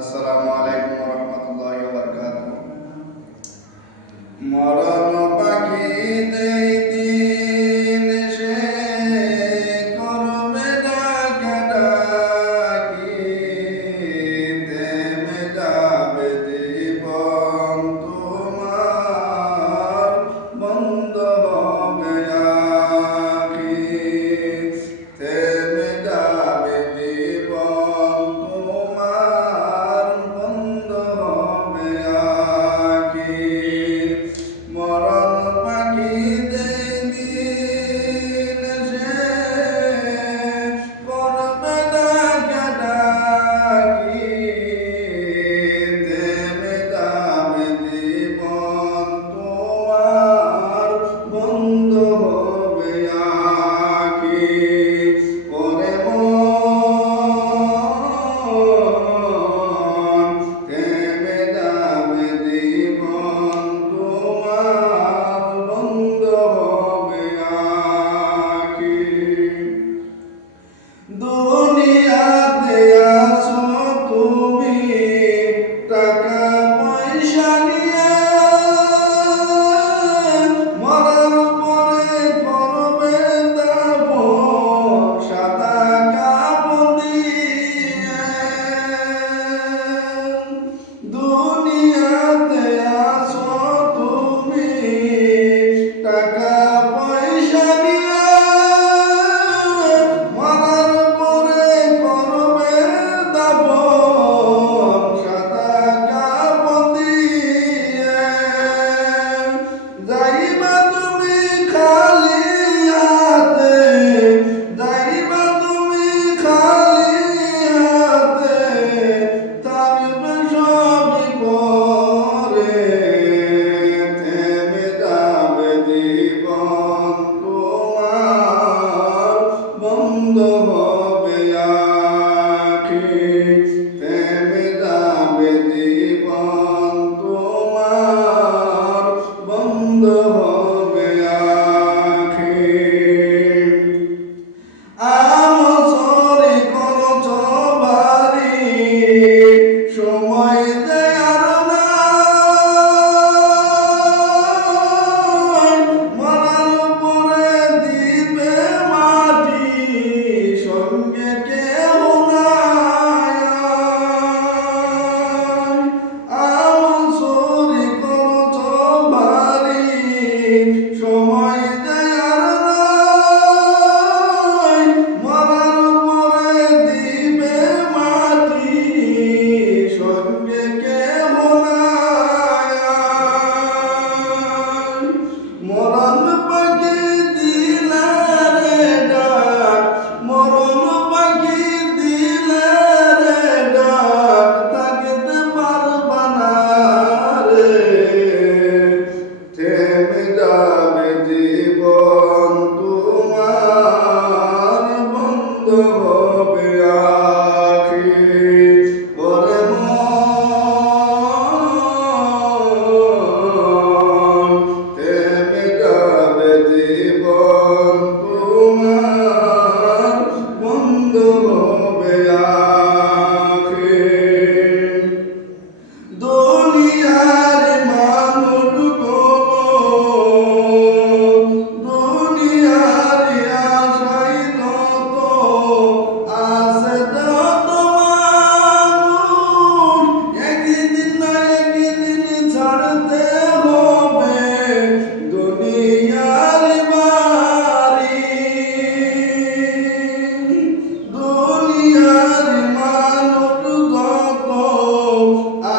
আসসালামু আলাইকুম ওয়া রাহমাতুল্লাহি ওয়া বারাকাতুহু। মরণ পাখি দেই দিন সে করবে ডাকাডাকি, থেমে যাবে জীবন তোমার, বন্ধ হবে আখি। থেমে যাবে জীবন তোমার, বন্ধ হবে আখি। মরণ পাখি যেই দিন সে করবে ডাকাডাকি, থেমে যাবে জীবন তোমার, বন্ধ হবে আখি। ওরে মন, থেমে যাবে জীবন তোমার, বন্ধ হবে আখি। দুনিয়াতে আছো তুমি টাকা পয়সা নিয়ে, মরার পরে করবে দাফন সাদা কাফন দিয়ে। দুনিয়াতে আছো তুমি টাকা পয়সা নিয়ে, মরার পরে করবে দাফন সাদা কাফন দিয়ে। যাইবা তুমি খালি হাতে, যাইবা তুমি খালি হাতে, থাকবে সবই পরে। থেমে যাবে জীবন তোমার, বন্ধ হবে আখি। থেমে যাবে জীবন তোমার, বন্ধ হবে আখি। আমসরে করছ ভারী, সময় দেয়ার নাই, মরার পরে দিবে মাটি, সঙ্গে কেহ নাই। আমসরে করছ ভারী, সময় দেয়ার নাই, মরার পরে দিবে মাটি, সঙ্গে কেহ নাই। মরণ পাখি দিলে রে ডাক, মরণ পাখি দিলে রে ডাক, থাকতে পারবা না রে। থেমে যাবে জীবন তোমার, বন্ধ হবে আখি। ওরে মন, থেমে যাবে জীবন তোমার, বন্ধ হবে আখি। দুনিয়ার মানুষ গো, দুনিয়ার আশায় যত আছে যত মানুষ, একদিন না একদিন ছাড়তে হবে দুনিয়ার বাড়ি। দুনিয়ার মানুষ যত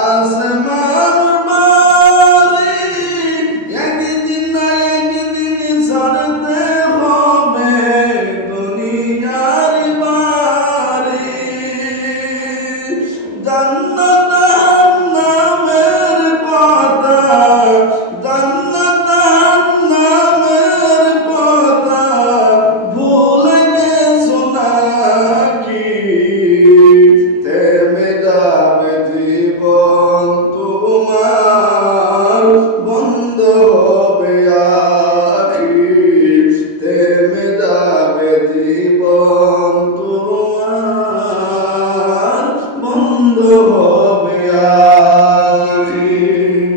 আছে মানুষ বাড়ি, একদিন না একদিন ছাড়তে হবে দুনিয়ার বাড়ি। জান্নাত জাহান্নামের কথা, জান্নাত জাহান্নামের কথা ভুলে গেছো নাকি। থেমে যাবে জীবন তোমার, বন্ধ হবে আখি। থেমে যাবে জীবন তোমার, বন্ধ হবে আখির